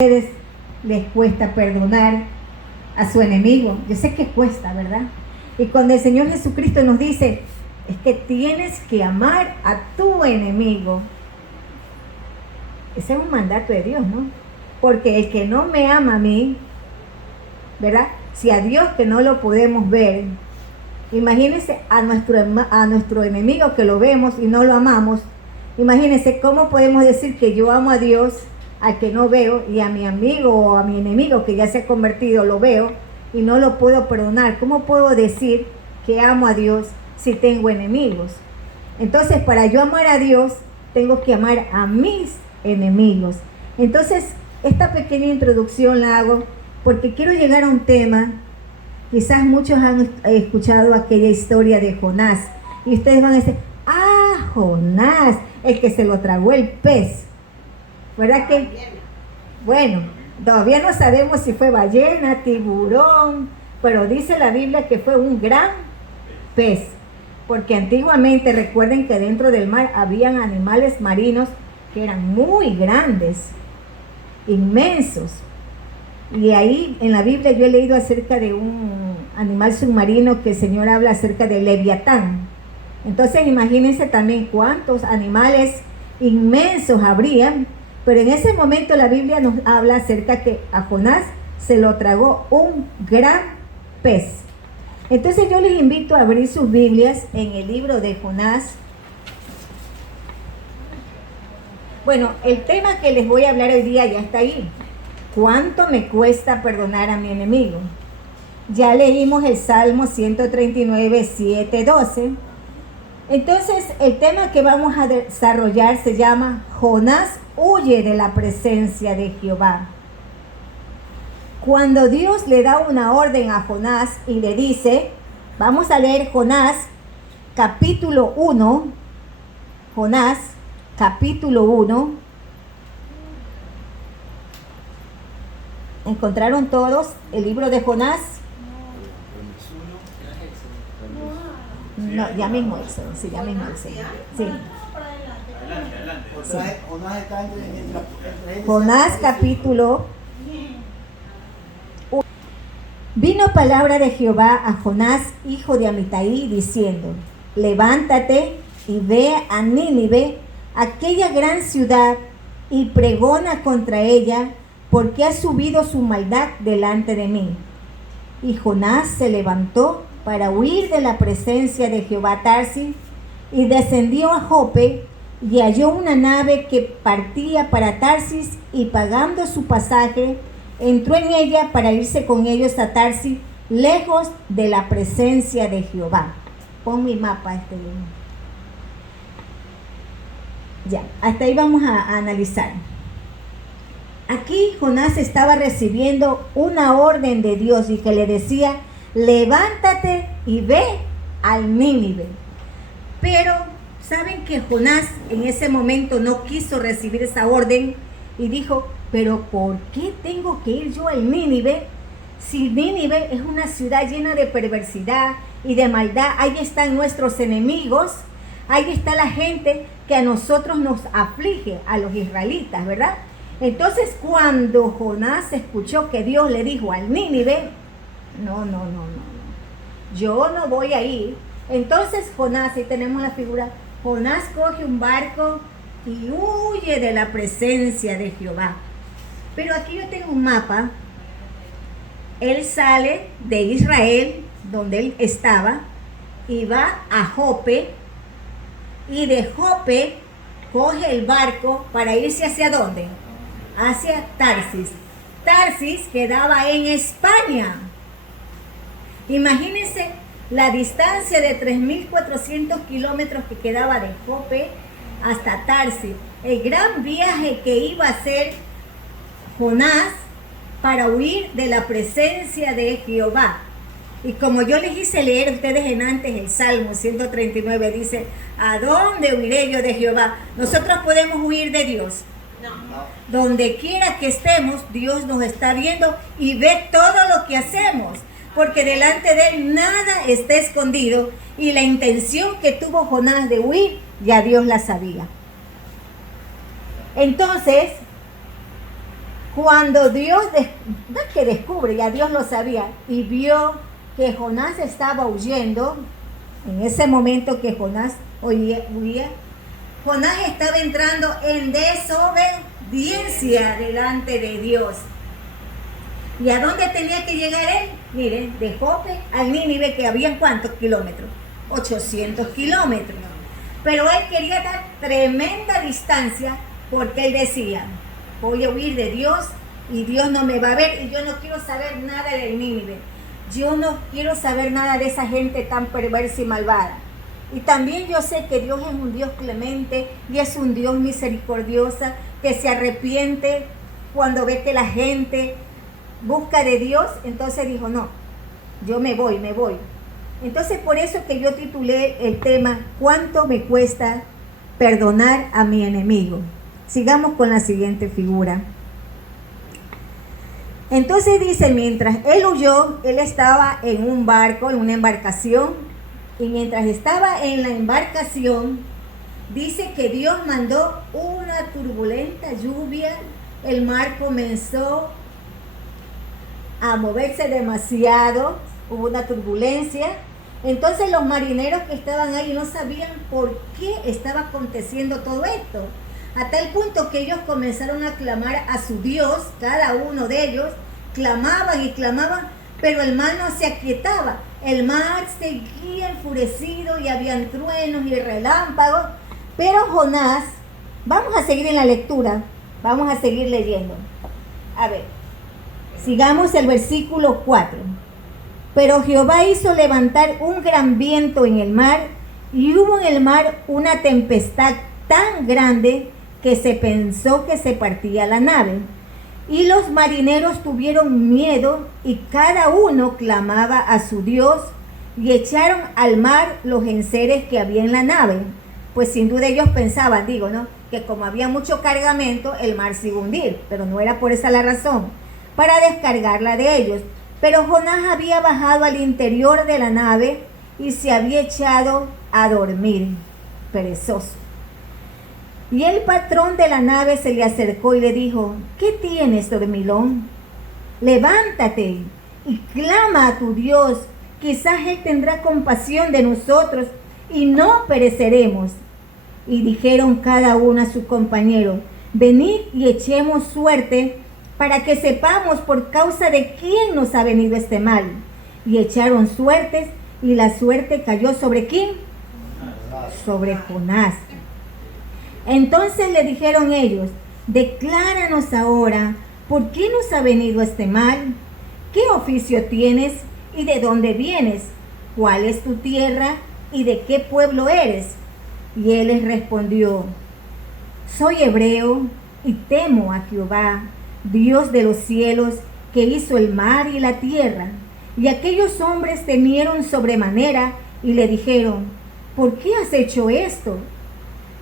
ustedes les cuesta perdonar a su enemigo. Yo sé que cuesta, ¿verdad? Y cuando el Señor Jesucristo nos dice, es que tienes que amar a tu enemigo. Ese es un mandato de Dios, ¿no? Porque el que no me ama a mí, ¿verdad? Si a Dios que no lo podemos ver, imagínense a nuestro enemigo que lo vemos y no lo amamos. Imagínense cómo podemos decir que yo amo a Dios al que no veo, y a mi amigo o a mi enemigo que ya se ha convertido lo veo y no lo puedo perdonar. ¿Cómo puedo decir que amo a Dios si tengo enemigos? Entonces, para yo amar a Dios, tengo que amar a mis enemigos. Entonces, esta pequeña introducción la hago porque quiero llegar a un tema. Quizás muchos han escuchado aquella historia de Jonás y ustedes van a decir, Jonás, el que se lo tragó el pez. ¿Verdad que? Bueno, todavía no sabemos si fue ballena, tiburón, pero dice la Biblia que fue un gran pez. Porque antiguamente, recuerden que dentro del mar habían animales marinos que eran muy grandes, inmensos. Y ahí en la Biblia yo he leído acerca de un animal submarino que el Señor habla acerca del Leviatán. Entonces imagínense también cuántos animales inmensos habrían. Pero en ese momento la Biblia nos habla acerca que a Jonás se lo tragó un gran pez. Entonces yo les invito a abrir sus Biblias en el libro de Jonás. Bueno, el tema que les voy a hablar hoy día ya está ahí. ¿Cuánto me cuesta perdonar a mi enemigo? Ya leímos el Salmo 139, 7, 12. Entonces, el tema que vamos a desarrollar se llama Jonás huye de la presencia de Jehová. Cuando Dios le da una orden a Jonás y le dice, vamos a leer Jonás capítulo 1, Jonás capítulo 1. ¿Encontraron todos el libro de Jonás? No, ya mismo Éxodo, sí, ya mismo Éxodo. Sí. Sí. Jonás capítulo 1. Vino palabra de Jehová a Jonás, hijo de Amitai, diciendo, levántate y ve a Nínive, aquella gran ciudad, y pregona contra ella, porque ha subido su maldad delante de mí. Y Jonás se levantó para huir de la presencia de Jehová a Tarsis, y descendió a Jope, y halló una nave que partía para Tarsis, y pagando su pasaje, entró en ella para irse con ellos a Tarsis, lejos de la presencia de Jehová. Pon mi mapa Ya, hasta ahí vamos a analizar. Aquí Jonás estaba recibiendo una orden de Dios y que le decía, levántate y ve al Nínive. Pero, ¿saben que Jonás en ese momento no quiso recibir esa orden? Y dijo, pero ¿por qué tengo que ir yo al Nínive? Si Nínive es una ciudad llena de perversidad y de maldad, ahí están nuestros enemigos, ahí está la gente que a nosotros nos aflige, a los israelitas, ¿verdad? Entonces cuando Jonás escuchó que Dios le dijo al Nínive, no, yo no voy a ir. Entonces Jonás, ahí tenemos la figura, Jonás coge un barco y huye de la presencia de Jehová. Pero aquí yo tengo un mapa. Él sale de Israel, donde él estaba, y va a Jope, y de Jope coge el barco para irse ¿hacia dónde? Hacia Tarsis. Tarsis quedaba en España. Imagínense la distancia de 3.400 kilómetros que quedaba de Jope hasta Tarsis. El gran viaje que iba a hacer Jonás para huir de la presencia de Jehová. Y como yo les hice leer a ustedes en antes el Salmo 139, dice, ¿a dónde huiré yo de Jehová? Nosotros podemos huir de Dios. No. Donde quiera que estemos, Dios nos está viendo y ve todo lo que hacemos, porque delante de Él nada está escondido, y la intención que tuvo Jonás de huir, ya Dios la sabía. Entonces, Cuando Dios, no es que descubre, ya Dios lo sabía, y vio que Jonás estaba huyendo, en ese momento que Jonás huía, Jonás estaba entrando en desobediencia delante de Dios. ¿Y a dónde tenía que llegar él? Miren, de Jope al Nínive, que había ¿cuántos kilómetros? 800 kilómetros. Pero él quería dar tremenda distancia porque él decía, voy a huir de Dios y Dios no me va a ver y yo no quiero saber nada del Nínive. Yo no quiero saber nada de esa gente tan perversa y malvada. Y también yo sé que Dios es un Dios clemente y es un Dios misericordioso que se arrepiente cuando ve que la gente busca de Dios. Entonces dijo, no, yo me voy. Entonces por eso que yo titulé el tema, ¿cuánto me cuesta perdonar a mi enemigo? Sigamos con la siguiente figura. Entonces dice, mientras él huyó, él estaba en un barco, en una embarcación, y mientras estaba en la embarcación, dice que Dios mandó una turbulenta lluvia, el mar comenzó a moverse demasiado, hubo una turbulencia. Entonces los marineros que estaban ahí no sabían por qué estaba aconteciendo todo esto, a tal punto que ellos comenzaron a clamar a su Dios, cada uno de ellos clamaban y clamaban, pero el mar no se aquietaba, el mar seguía enfurecido y habían truenos y relámpagos. Pero Jonás, vamos a seguir en la lectura, vamos a seguir leyendo. A ver, sigamos el versículo 4. Pero Jehová hizo levantar un gran viento en el mar, y hubo en el mar una tempestad tan grande que se pensó que se partía la nave. Y los marineros tuvieron miedo, y cada uno clamaba a su Dios, y echaron al mar los enseres que había en la nave. Pues sin duda ellos pensaban, que como había mucho cargamento, el mar se iba a hundir, pero no era por esa la razón, para descargarla de ellos. Pero Jonás había bajado al interior de la nave y se había echado a dormir, perezoso. Y el patrón de la nave se le acercó y le dijo, ¿qué tienes, dormilón? Levántate y clama a tu Dios, quizás Él tendrá compasión de nosotros y no pereceremos. Y dijeron cada uno a su compañero, venid y echemos suerte para que sepamos por causa de quién nos ha venido este mal. Y echaron suertes, y la suerte cayó ¿sobre quién? Sobre Jonás. Entonces le dijeron ellos, decláranos ahora, ¿por qué nos ha venido este mal? ¿Qué oficio tienes y de dónde vienes? ¿Cuál es tu tierra y de qué pueblo eres? Y él les respondió, soy hebreo y temo a Jehová, Dios de los cielos, que hizo el mar y la tierra. Y aquellos hombres temieron sobremanera y le dijeron, ¿por qué has hecho esto?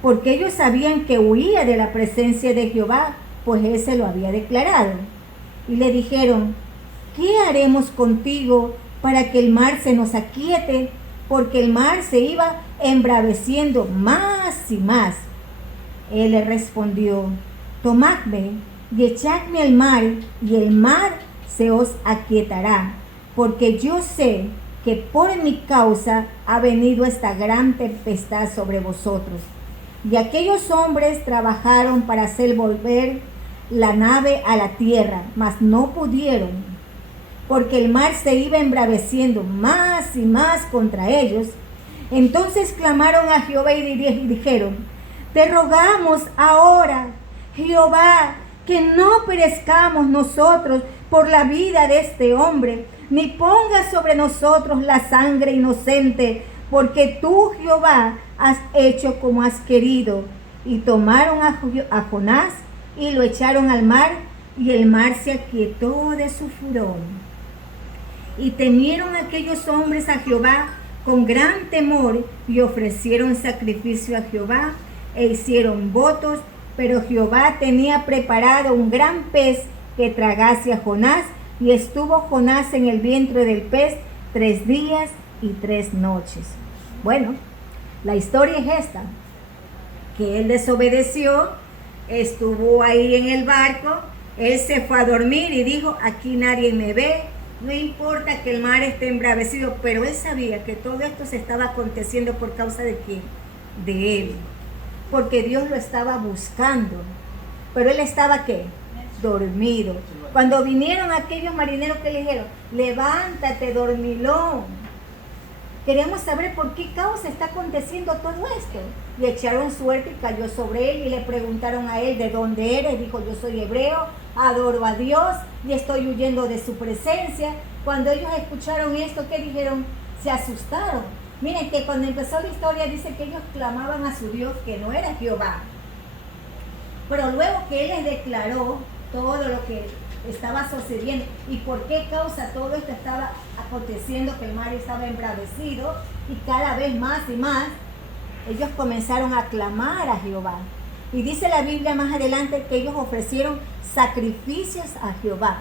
Porque ellos sabían que huía de la presencia de Jehová, pues él se lo había declarado. Y le dijeron, ¿qué haremos contigo para que el mar se nos aquiete? Porque el mar se iba embraveciendo más y más. Él le respondió, tomadme y echadme al mar, y el mar se os aquietará, porque yo sé que por mi causa ha venido esta gran tempestad sobre vosotros. Y aquellos hombres trabajaron para hacer volver la nave a la tierra, mas no pudieron, porque el mar se iba embraveciendo más y más contra ellos. Entonces clamaron a Jehová y dijeron, te rogamos ahora, Jehová, que no perezcamos nosotros por la vida de este hombre, ni pongas sobre nosotros la sangre inocente, porque tú, Jehová, has hecho como has querido. Y tomaron a Jonás y lo echaron al mar, y el mar se aquietó de su furor. Y temieron aquellos hombres a Jehová con gran temor, y ofrecieron sacrificio a Jehová, e hicieron votos, pero Jehová tenía preparado un gran pez que tragase a Jonás, y estuvo Jonás en el vientre del pez 3 días y 3 noches. Bueno, la historia es esta, que él desobedeció, estuvo ahí en el barco, Él se fue a dormir y dijo, aquí nadie me ve, no importa que el mar esté embravecido, pero él sabía que todo esto se estaba aconteciendo por causa de quién, de él, porque Dios lo estaba buscando, pero él estaba ¿qué? Dormido. Cuando vinieron aquellos marineros que le dijeron, levántate, dormilón. Queremos saber por qué causa está aconteciendo todo esto. Y echaron suerte y cayó sobre él y le preguntaron a él de dónde eres. Dijo, yo soy hebreo, adoro a Dios y estoy huyendo de su presencia. Cuando ellos escucharon esto, ¿qué dijeron? Se asustaron. Miren que cuando empezó la historia dice que ellos clamaban a su Dios que no era Jehová. Pero luego que él les declaró todo lo que estaba sucediendo y por qué causa todo esto estaba aconteciendo, que el mar estaba embravecido y cada vez más y más, ellos comenzaron a clamar a Jehová. Y dice la Biblia más adelante que ellos ofrecieron sacrificios a Jehová.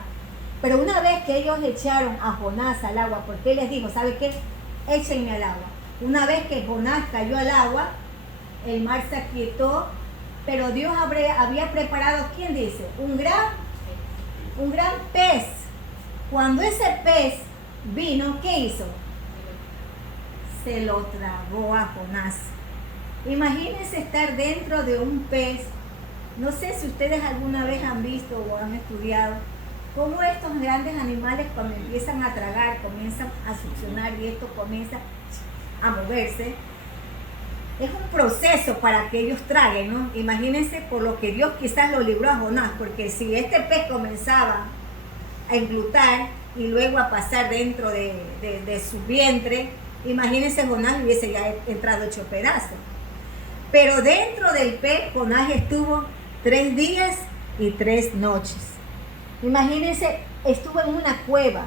Pero una vez que ellos echaron a Jonás al agua, porque él les dijo, ¿sabe qué? Échenme al agua. Una vez que Jonás cayó al agua, el mar se aquietó, pero Dios había preparado, ¿quién dice? Un gran pez. Cuando ese pez vino, ¿qué hizo? Se lo tragó a Jonás. Imagínense estar dentro de un pez. No sé si ustedes alguna vez han visto o han estudiado cómo estos grandes animales cuando empiezan a tragar, comienzan a succionar y esto comienza a moverse. Es un proceso para que ellos traguen, ¿no? Imagínense por lo que Dios quizás lo libró a Jonás, porque si este pez comenzaba a englutar y luego a pasar dentro de su vientre, imagínense Jonás hubiese ya entrado hecho pedazo. Pero dentro del pez Jonás estuvo 3 días y 3 noches. Imagínense, estuvo en una cueva,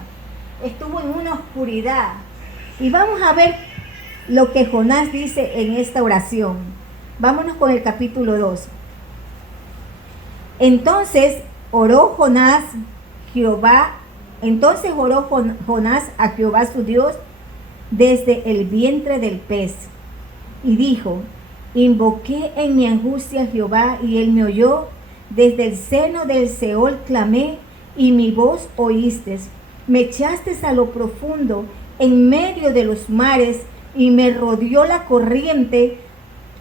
estuvo en una oscuridad. Y vamos a ver lo que Jonás dice en esta oración. Vámonos con el capítulo 2. Entonces oró Jonás a Jehová su Dios desde el vientre del pez. Y dijo, invoqué en mi angustia a Jehová y él me oyó. Desde el seno del Seol clamé y mi voz oíste. Me echaste a lo profundo en medio de los mares y me rodeó la corriente.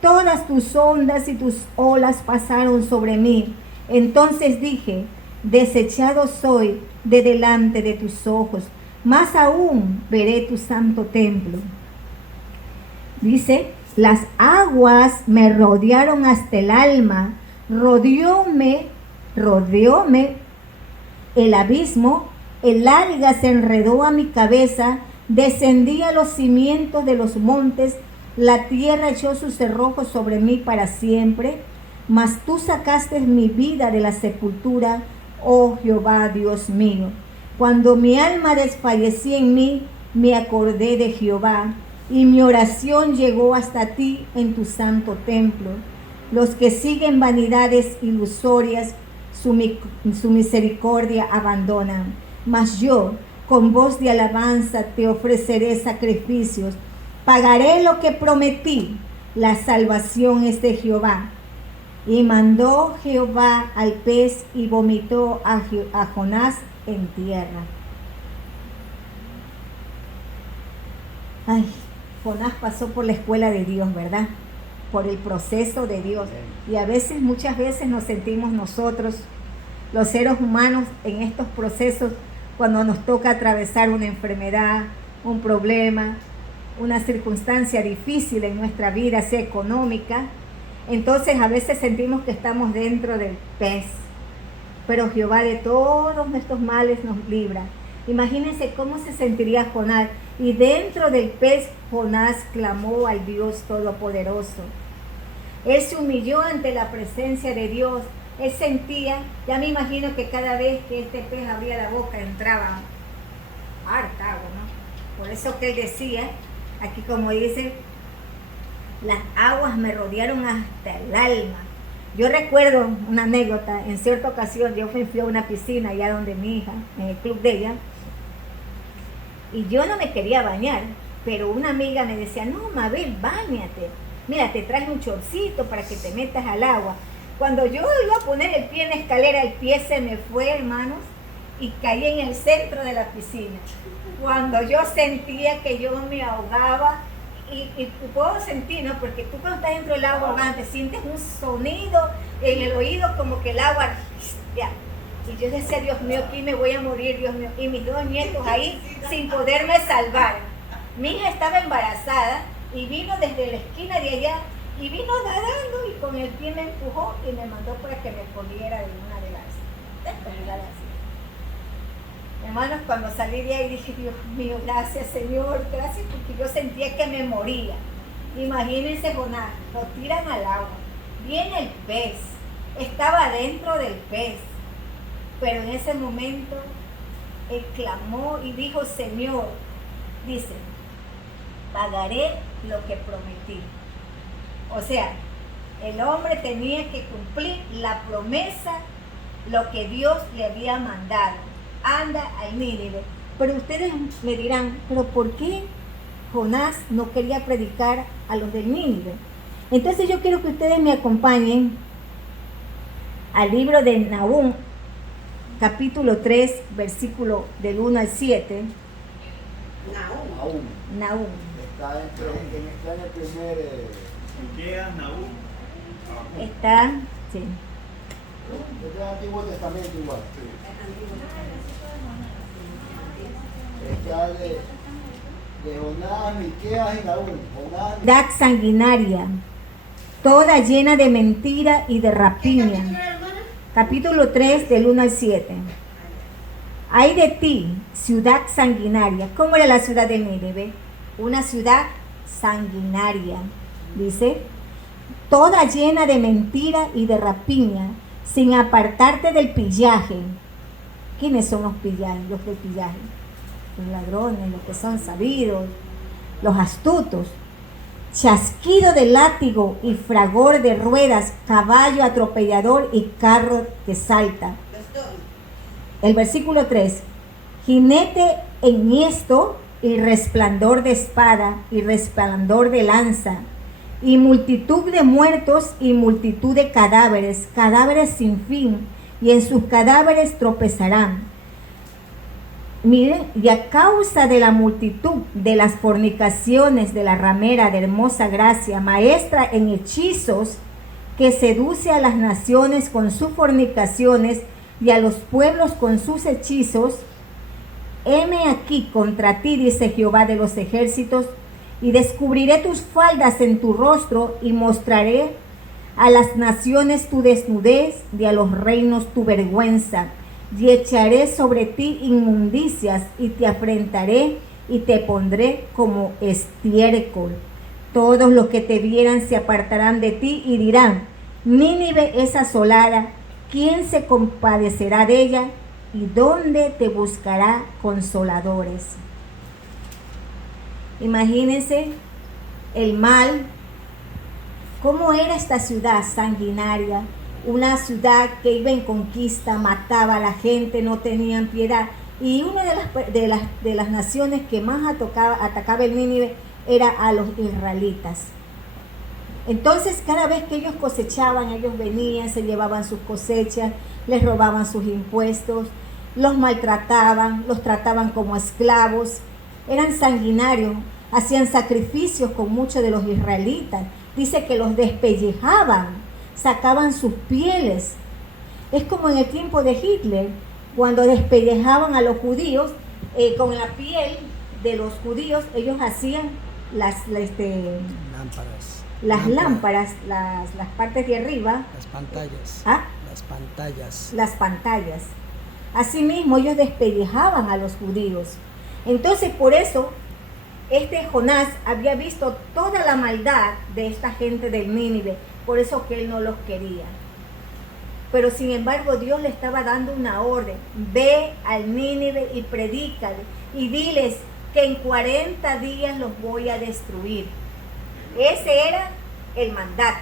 Todas tus ondas y tus olas pasaron sobre mí. Entonces dije, desechado soy de delante de tus ojos, más aún veré tu santo templo. Dice, las aguas me rodearon hasta el alma, rodeóme el abismo, el alga se enredó a mi cabeza, descendí a los cimientos de los montes, la tierra echó sus cerrojos sobre mí para siempre, mas tú sacaste mi vida de la sepultura, oh Jehová Dios mío. Cuando mi alma desfallecía en mí, me acordé de Jehová, y mi oración llegó hasta ti en tu santo templo. Los que siguen vanidades ilusorias, su misericordia abandonan. Mas yo, con voz de alabanza, te ofreceré sacrificios. Pagaré lo que prometí. La salvación es de Jehová. Y mandó Jehová al pez y vomitó a Jonás en tierra. Ay, Jonás pasó por la escuela de Dios, ¿verdad? Por el proceso de Dios. Y a veces, muchas veces nos sentimos nosotros, los seres humanos, en estos procesos, cuando nos toca atravesar una enfermedad, un problema, una circunstancia difícil en nuestra vida, sea económica. Entonces a veces sentimos que estamos dentro del pez, pero Jehová de todos nuestros males nos libra. Imagínense cómo se sentiría Jonás. Y dentro del pez Jonás clamó al Dios Todopoderoso. Él se humilló ante la presencia de Dios. Él sentía, ya me imagino que cada vez que este pez abría la boca entraba harta agua, ¿no? Por eso que él decía, aquí como dice, las aguas me rodearon hasta el alma. Yo recuerdo una anécdota, en cierta ocasión yo fui a una piscina allá donde mi hija, en el club de ella, y yo no me quería bañar, pero una amiga me decía, no, Mabel, báñate. Mira, te traje un chorcito para que te metas al agua. Cuando yo iba a poner el pie en la escalera, el pie se me fue, hermanos, y caí en el centro de la piscina. Cuando yo sentía que yo me ahogaba, y puedo sentir, ¿no? Porque tú cuando estás dentro del agua ahogante sientes un sonido en el oído como que el agua... Ya. Y yo decía, Dios mío, aquí me voy a morir, Dios mío. Y mis dos nietos ahí sin poderme salvar. Mi hija estaba embarazada y vino desde la esquina de allá y vino nadando y con el pie me empujó y me mandó para que me poniera en una de las escaleras. Hermanos, cuando salí de ahí dije, Dios mío, gracias Señor, gracias, porque yo sentía que me moría. Imagínense, Jonás, lo tiran al agua, viene el pez, estaba dentro del pez, pero en ese momento él clamó y dijo, Señor, dice, pagaré lo que prometí. O sea, el hombre tenía que cumplir la promesa, lo que Dios le había mandado. Anda al Nínive. Pero ustedes me dirán, ¿pero por qué Jonás no quería predicar a los del Nínive? Entonces yo quiero que ustedes me acompañen al libro de Nahum, capítulo 3, versículo del 1 al 7. Nahum. Está en el primer... ¿Qué es Nahum? Está, sí. Es del Antiguo Testamento igual. Está de Jonás, Miqueas y Nahum. Ciudad sanguinaria, toda llena de mentira y de rapiña. Capítulo 3, del 1 al 7. Ay de ti, ciudad sanguinaria. ¿Cómo era la ciudad de Nínive? Una ciudad sanguinaria. Dice, toda llena de mentira y de rapiña, sin apartarte del pillaje. ¿Quiénes son los pillajes? Los del pillaje. Los ladrones, los que son sabidos, los astutos. Chasquido de látigo y fragor de ruedas, caballo atropellador y carro que salta. El versículo 3. Jinete enhiesto y resplandor de espada y resplandor de lanza, y multitud de muertos y multitud de cadáveres, cadáveres sin fin, y en sus cadáveres tropezarán. Miren, y a causa de la multitud de las fornicaciones de la ramera de hermosa gracia, maestra en hechizos, que seduce a las naciones con sus fornicaciones y a los pueblos con sus hechizos, heme aquí contra ti, dice Jehová de los ejércitos, y descubriré tus faldas en tu rostro y mostraré a las naciones tu desnudez y a los reinos tu vergüenza. Y echaré sobre ti inmundicias y te afrentaré y te pondré como estiércol. Todos los que te vieran se apartarán de ti y dirán, Nínive es asolada, ¿quién se compadecerá de ella? ¿Y dónde te buscará consoladores? Imagínense el mal, cómo era esta ciudad sanguinaria. Una ciudad que iba en conquista, mataba a la gente, no tenían piedad. Y una de las naciones que más atacaba el Nínive era a los israelitas. Entonces, cada vez que ellos cosechaban, ellos venían, se llevaban sus cosechas, les robaban sus impuestos, los maltrataban, los trataban como esclavos. Eran sanguinarios, hacían sacrificios con muchos de los israelitas. Dice que los despellejaban, sacaban sus pieles. Es como en el tiempo de Hitler, cuando despellejaban a los judíos, con la piel de los judíos, ellos hacían las lámparas, las partes de arriba. Las pantallas. ¿Ah? Las pantallas. Las pantallas. Asimismo, ellos despellejaban a los judíos. Entonces, por eso, Jonás había visto toda la maldad de esta gente del Nínive. Por eso que él no los quería. Pero sin embargo Dios le estaba dando una orden. Ve al Nínive y predícale. Y diles que en 40 días los voy a destruir. Ese era el mandato.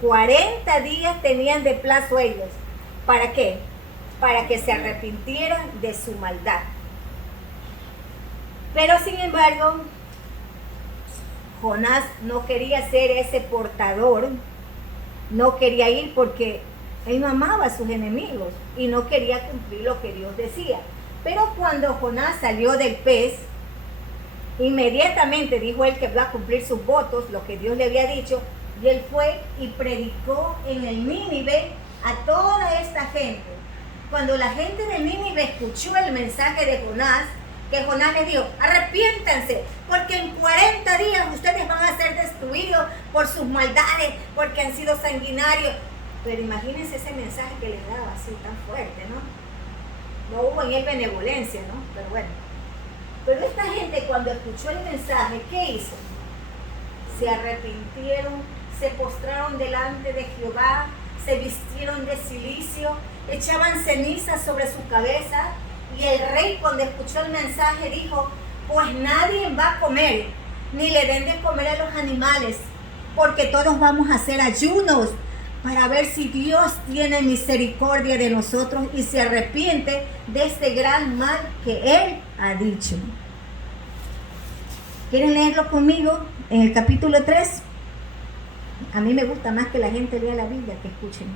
40 días tenían de plazo ellos. ¿Para qué? Para que se arrepintieran de su maldad. Pero sin embargo, Jonás no quería ser ese portador no quería ir porque él no amaba a sus enemigos y no quería cumplir lo que Dios decía. Pero cuando Jonás salió del pez, inmediatamente dijo él que iba a cumplir sus votos, lo que Dios le había dicho, y él fue y predicó en el Nínive a toda esta gente. Cuando la gente de Nínive escuchó el mensaje de Jonás, que Jonás les dijo, arrepiéntanse, porque en 40 días ustedes van a ser destruidos por sus maldades, porque han sido sanguinarios. Pero imagínense ese mensaje que les daba así tan fuerte, ¿no? No hubo en él benevolencia, ¿no? Pero bueno. Pero esta gente cuando escuchó el mensaje, ¿qué hizo? Se arrepintieron, se postraron delante de Jehová, se vistieron de cilicio, echaban ceniza sobre su cabeza, y el rey cuando escuchó el mensaje dijo, pues nadie va a comer, ni le den de comer a los animales, porque todos vamos a hacer ayunos para ver si Dios tiene misericordia de nosotros y se arrepiente de este gran mal que Él ha dicho. ¿Quieren leerlo conmigo en el capítulo 3? A mí me gusta más que la gente lea la Biblia que escuchen.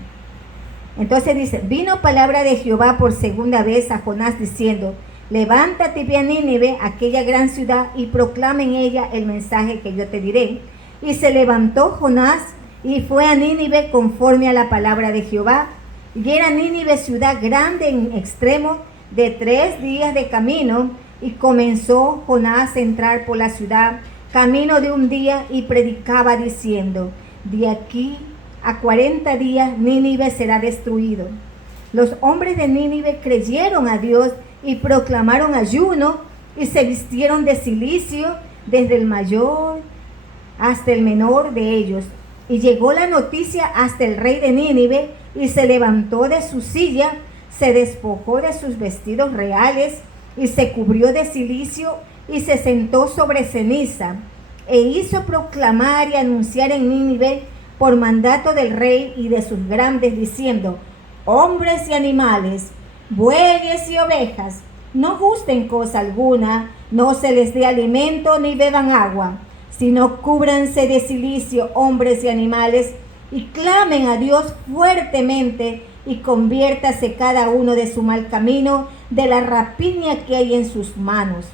Entonces dice, vino palabra de Jehová por segunda vez a Jonás diciendo, levántate y ve a Nínive, aquella gran ciudad, y proclama en ella el mensaje que yo te diré. Y se levantó Jonás y fue a Nínive conforme a la palabra de Jehová. Y era Nínive ciudad grande en extremo, de 3 días de camino. Y comenzó Jonás a entrar por la ciudad, camino de 1 día, y predicaba diciendo, de aquí a 40 días Nínive será destruido. Los hombres de Nínive creyeron a Dios y proclamaron ayuno y se vistieron de cilicio desde el mayor hasta el menor de ellos. Y llegó la noticia hasta el rey de Nínive y se levantó de su silla, se despojó de sus vestidos reales y se cubrió de cilicio y se sentó sobre ceniza e hizo proclamar y anunciar en Nínive por mandato del rey y de sus grandes, diciendo, hombres y animales, bueyes y ovejas, no gusten cosa alguna, no se les dé alimento ni beban agua, sino cúbranse de cilicio hombres y animales y clamen a Dios fuertemente y conviértase cada uno de su mal camino, de la rapiña que hay en sus manos.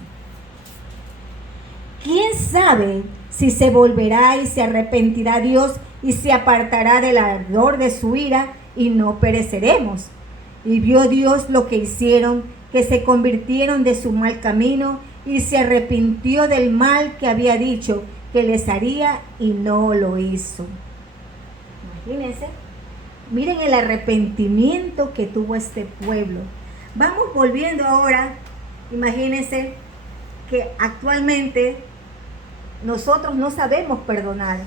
¿Quién sabe si se volverá y se arrepentirá Dios y se apartará del ardor de su ira y no pereceremos? Y vio Dios lo que hicieron, que se convirtieron de su mal camino y se arrepintió del mal que había dicho que les haría y no lo hizo. Imagínense, miren el arrepentimiento que tuvo este pueblo. Vamos volviendo ahora, imagínense que actualmente nosotros no sabemos perdonar.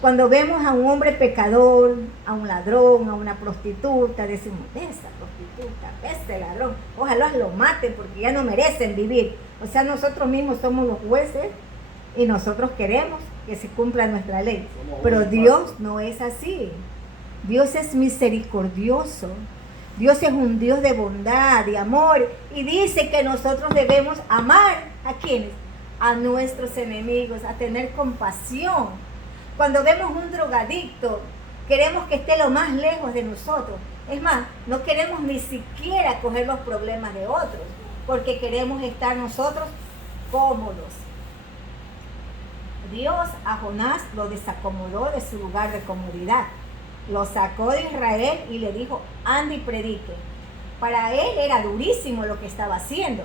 Cuando vemos a un hombre pecador, a un ladrón, a una prostituta, decimos, esa prostituta, ese ladrón, ojalá lo maten porque ya no merecen vivir. O sea, nosotros mismos somos los jueces y nosotros queremos que se cumpla nuestra ley. Pero Dios no es así. Dios es misericordioso. Dios es un Dios de bondad, de amor, y dice que nosotros debemos amar ¿a quiénes? A nuestros enemigos, a tener compasión. Cuando vemos un drogadicto, queremos que esté lo más lejos de nosotros. Es más, no queremos ni siquiera coger los problemas de otros, porque queremos estar nosotros cómodos. Dios a Jonás lo desacomodó de su lugar de comodidad. Lo sacó de Israel y le dijo, anda y predique. Para él era durísimo lo que estaba haciendo,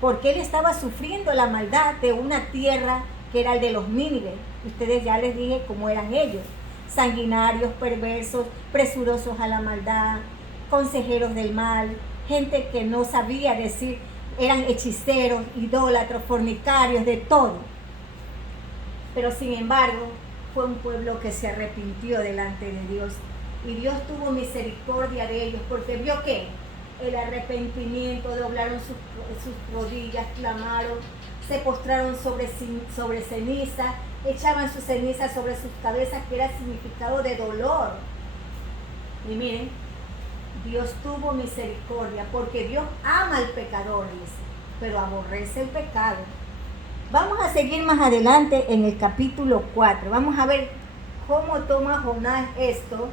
porque él estaba sufriendo la maldad de una tierra que era el de los Nínive. Ustedes ya les dije cómo eran ellos: sanguinarios, perversos, presurosos a la maldad, consejeros del mal, gente que no sabía decir, eran hechiceros, idólatros, fornicarios, de todo. Pero sin embargo, fue un pueblo que se arrepintió delante de Dios. Y Dios tuvo misericordia de ellos, porque vio que el arrepentimiento, doblaron sus rodillas, clamaron, se postraron sobre ceniza, echaban su ceniza sobre sus cabezas, que era significado de dolor. Y miren, Dios tuvo misericordia, porque Dios ama al pecador, dice, pero aborrece el pecado. Vamos a seguir más adelante en el capítulo 4. Vamos a ver cómo toma Jonás esto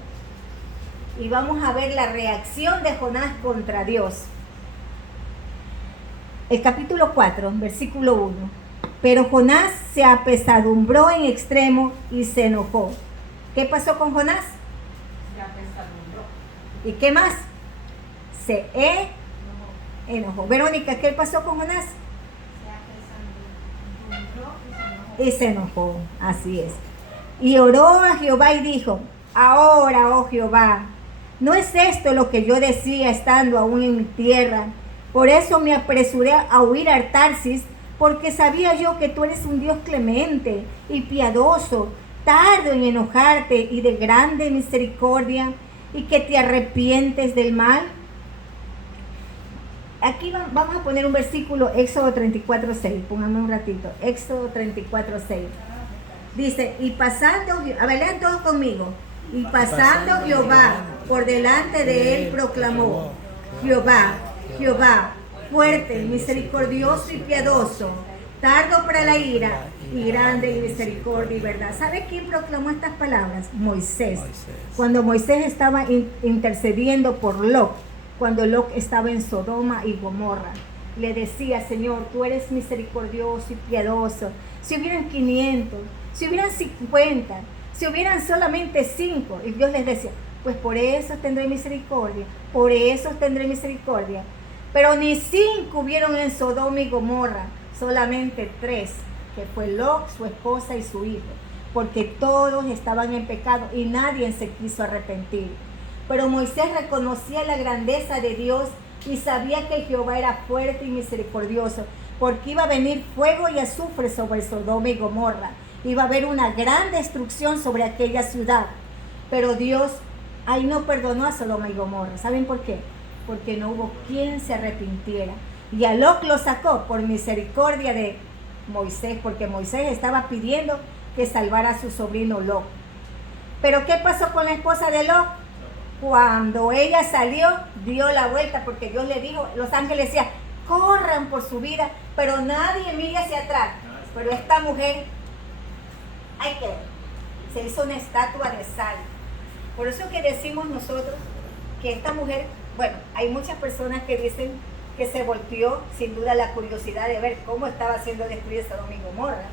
y vamos a ver la reacción de Jonás contra Dios. El capítulo 4, versículo 1. Pero Jonás se apesadumbró en extremo y se enojó. ¿Qué pasó con Jonás? Se apesadumbró. ¿Y qué más? Se enojó. Verónica, ¿qué pasó con Jonás? Se apesadumbró Y se enojó, así es. Y oró a Jehová y dijo: ahora, oh Jehová, ¿no es esto lo que yo decía estando aún en mi tierra? Por eso me apresuré a huir a Tarsis, porque sabía yo que tú eres un Dios clemente y piadoso, tardo en enojarte y de grande misericordia, y que te arrepientes del mal. Aquí vamos a poner un versículo, Éxodo 34:6, póngame un ratito, Éxodo 34:6. Dice, y pasando, a ver, lean todos conmigo, y pasando Jehová por delante de él proclamó: Jehová, Jehová, fuerte, misericordioso y piadoso, tardo para la ira y grande en misericordia y verdad. ¿Sabe quién proclamó estas palabras? Moisés. Cuando Moisés estaba intercediendo por Lot, cuando Lot estaba en Sodoma y Gomorra, le decía: Señor, tú eres misericordioso y piadoso. Si hubieran 500, si hubieran 50, si hubieran solamente 5, y Dios les decía: pues por eso tendré misericordia, por eso tendré misericordia. Pero ni 5 hubieron en Sodoma y Gomorra, solamente 3, que fue Lot, su esposa y su hijo, porque todos estaban en pecado y nadie se quiso arrepentir. Pero Moisés reconocía la grandeza de Dios y sabía que Jehová era fuerte y misericordioso, porque iba a venir fuego y azufre sobre Sodoma y Gomorra. Iba a haber una gran destrucción sobre aquella ciudad. Pero Dios ahí no perdonó a Sodoma y Gomorra. ¿Saben por qué? Porque no hubo quien se arrepintiera. Y a Lot lo sacó por misericordia de Moisés, porque Moisés estaba pidiendo que salvara a su sobrino Lot. Pero ¿qué pasó con la esposa de Lot? Cuando ella salió, dio la vuelta, porque Dios le dijo, los ángeles decían: corran por su vida, pero nadie mire hacia atrás. Pero esta mujer, ay, que se hizo una estatua de sal. Por eso que decimos nosotros que esta mujer, bueno, hay muchas personas que dicen que se volteó sin duda la curiosidad de ver cómo estaba siendo destruida Sodoma y Gomorra.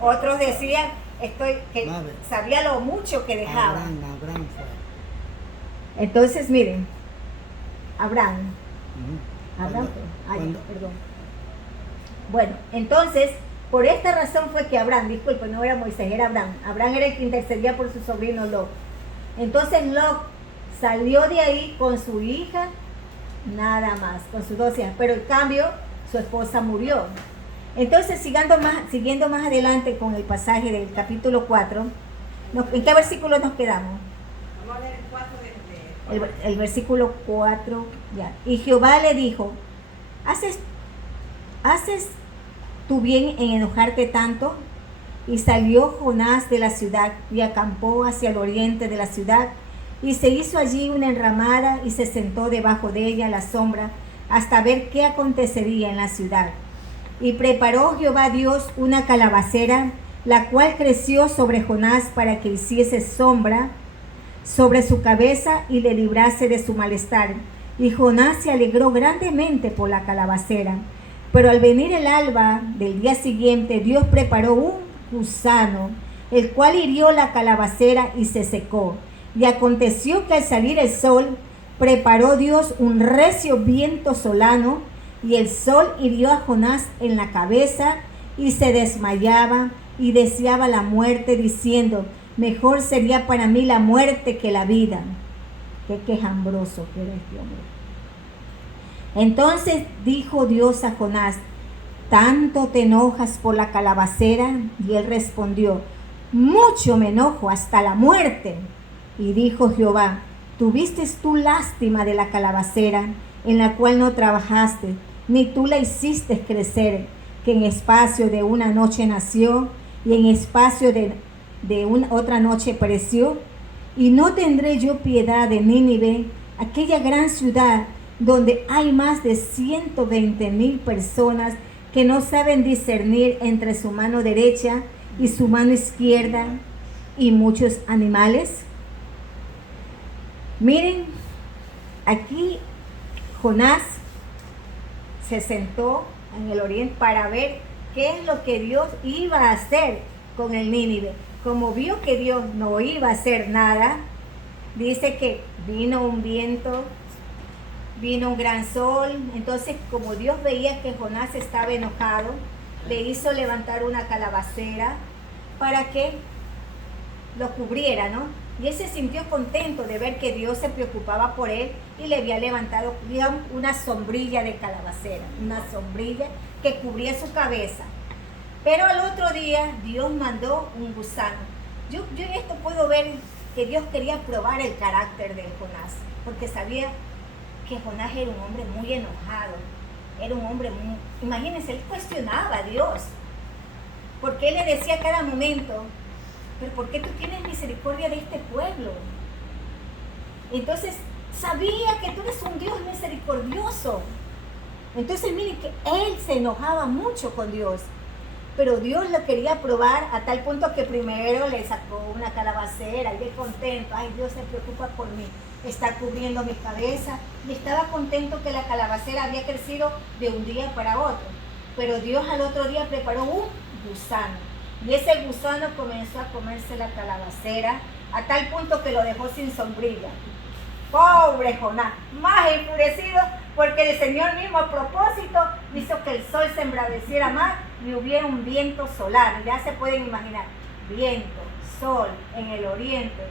Otros decían que sabía lo mucho que dejaba. Abraham fue. Entonces, miren, Abraham, perdón. Bueno, entonces, por esta razón fue que Abraham, disculpe, no era Moisés, era Abraham. Abraham era el que intercedía por su sobrino Lot. Entonces Lot salió de ahí con su hija, nada más, con sus 2 hijas, pero en cambio su esposa murió. Entonces, siguiendo más adelante con el pasaje del capítulo 4, ¿en qué versículo nos quedamos? Vamos a leer el 4 de El versículo 4, ya. Y Jehová le dijo: ¿Haces tú bien en enojarte tanto? Y salió Jonás de la ciudad y acampó hacia el oriente de la ciudad, y se hizo allí una enramada y se sentó debajo de ella a la sombra hasta ver qué acontecería en la ciudad. Y preparó Jehová Dios una calabacera, la cual creció sobre Jonás para que hiciese sombra sobre su cabeza y le librase de su malestar. Y Jonás se alegró grandemente por la calabacera. Pero al venir el alba del día siguiente, Dios preparó un gusano, el cual hirió la calabacera y se secó. Y aconteció que al salir el sol, preparó Dios un recio viento solano, y el sol hirió a Jonás en la cabeza, y se desmayaba, y deseaba la muerte, diciendo: mejor sería para mí la muerte que la vida. Qué quejambroso que era este hombre. Entonces dijo Dios a Jonás: ¿tanto te enojas por la calabacera? Y él respondió: mucho me enojo, hasta la muerte. Y dijo Jehová: ¿tuviste tú lástima de la calabacera, en la cual no trabajaste, ni tú la hiciste crecer, que en espacio de una noche nació, y en espacio de otra noche pereció? Y no tendré yo piedad de Nínive, aquella gran ciudad donde hay más de 120,000 personas que no saben discernir entre su mano derecha y su mano izquierda, y muchos animales. Miren, aquí Jonás se sentó en el oriente para ver qué es lo que Dios iba a hacer con el Nínive. Como vio que Dios no iba a hacer nada, dice que vino un viento, vino un gran sol. Entonces, como Dios veía que Jonás estaba enojado, le hizo levantar una calabacera para que lo cubriera, ¿no? Y él se sintió contento de ver que Dios se preocupaba por él y le había levantado, digamos, una sombrilla de calabacera, una sombrilla que cubría su cabeza. Pero al otro día Dios mandó un gusano. Yo en esto puedo ver que Dios quería probar el carácter de Jonás, porque sabía que Jonás era un hombre muy enojado, era un hombre muy... Imagínense, él cuestionaba a Dios, porque él le decía a cada momento, pero ¿por qué tú tienes misericordia de este pueblo? Entonces, sabía que tú eres un Dios misericordioso. Entonces, miren que él se enojaba mucho con Dios, pero Dios lo quería probar a tal punto que primero le sacó una calabacera y él contento, ay, Dios se preocupa por mí, está cubriendo mi cabeza, y estaba contento que la calabacera había crecido de un día para otro. Pero Dios al otro día preparó un gusano, y ese gusano comenzó a comerse la calabacera a tal punto que lo dejó sin sombrilla. Pobre Jonás, más enfurecido porque el Señor mismo a propósito hizo que el sol se embraveciera más y hubiera un viento solar. Ya se pueden imaginar, viento, sol en el oriente.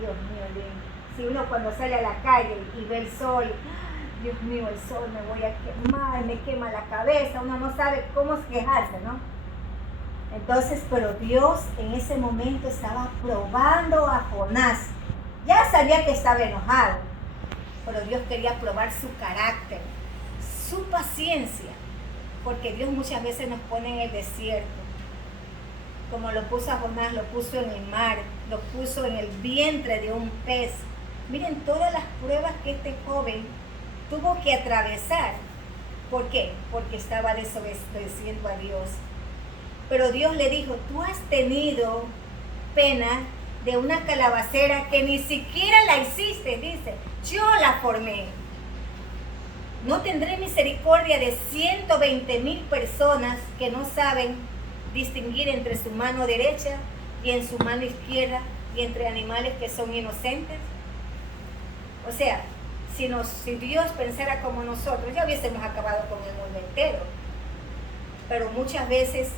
Dios mío, si uno cuando sale a la calle y ve el sol, Dios mío, el sol, me voy a quemar, me quema la cabeza, uno no sabe cómo quejarse, ¿no? Entonces, pero Dios en ese momento estaba probando a Jonás. Ya sabía que estaba enojado, pero Dios quería probar su carácter, su paciencia, porque Dios muchas veces nos pone en el desierto, como lo puso a Jonás, lo puso en el mar, lo puso en el vientre de un pez. Miren todas las pruebas que este joven tuvo que atravesar. ¿Por qué? Porque estaba desobedeciendo a Dios. Pero Dios le dijo, tú has tenido pena de una calabacera que ni siquiera la hiciste, dice, yo la formé. No tendré misericordia de 120,000 personas que no saben distinguir entre su mano derecha y en su mano izquierda y entre animales que son inocentes. O sea, si Dios pensara como nosotros, ya hubiésemos acabado con el mundo entero. Pero muchas veces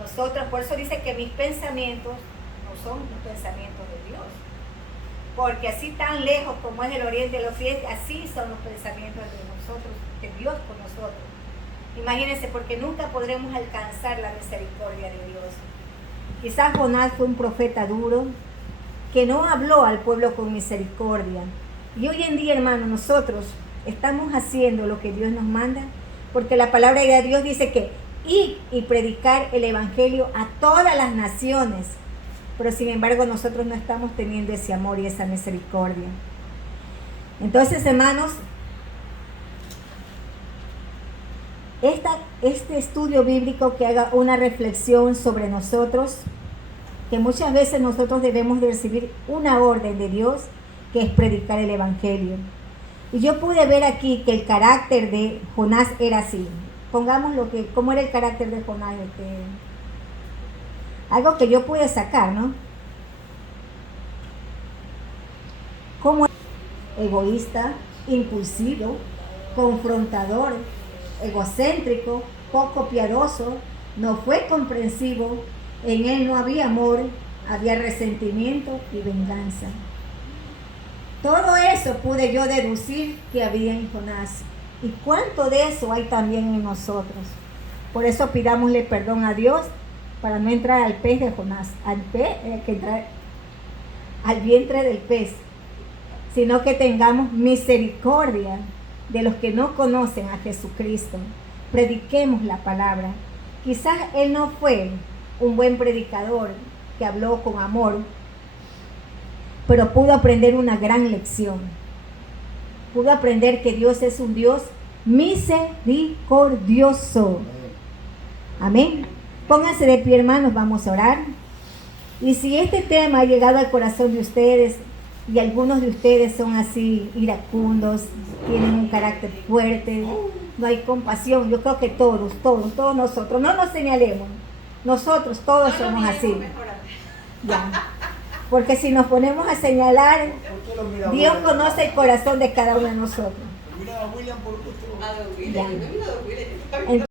nosotros, por eso dice que mis pensamientos no son los pensamientos de Dios. Porque así tan lejos como es el oriente de los occidente, así son los pensamientos de nosotros, de Dios con nosotros. Imagínense, porque nunca podremos alcanzar la misericordia de Dios. Quizás Jonás fue un profeta duro, que no habló al pueblo con misericordia. Y hoy en día, hermanos, nosotros estamos haciendo lo que Dios nos manda, porque la palabra de Dios dice que ir y predicar el evangelio a todas las naciones. Pero sin embargo nosotros no estamos teniendo ese amor y esa misericordia. Entonces, hermanos, este estudio bíblico que haga una reflexión sobre nosotros, que muchas veces nosotros debemos de recibir una orden de Dios, que es predicar el evangelio. Y yo pude ver aquí que el carácter de Jonás era así. Pongamos cómo era el carácter de Jonás. Algo que yo pude sacar, ¿no? Como egoísta, impulsivo, confrontador, egocéntrico, poco piadoso, no fue comprensivo, en él no había amor, había resentimiento y venganza. Todo eso pude yo deducir que había en Jonás. ¿Y cuánto de eso hay también en nosotros? Por eso pidámosle perdón a Dios para no entrar al pez de Jonás, que entrar al vientre del pez, sino que tengamos misericordia de los que no conocen a Jesucristo. Prediquemos la palabra. Quizás él no fue un buen predicador que habló con amor, pero pudo aprender una gran lección. Pudo aprender que Dios es un Dios misericordioso. Amén. Pónganse de pie, hermanos, vamos a orar. Y si este tema ha llegado al corazón de ustedes, y algunos de ustedes son así iracundos, tienen un carácter fuerte, no hay compasión, yo creo que todos nosotros, no nos señalemos, nosotros todos somos así. Ya. Porque si nos ponemos a señalar, ¿Por qué lo mira Dios William? conoce el corazón de cada uno de nosotros. Mira a William por gusto. A Don William, Ya. yo me vino a Don William, yo también.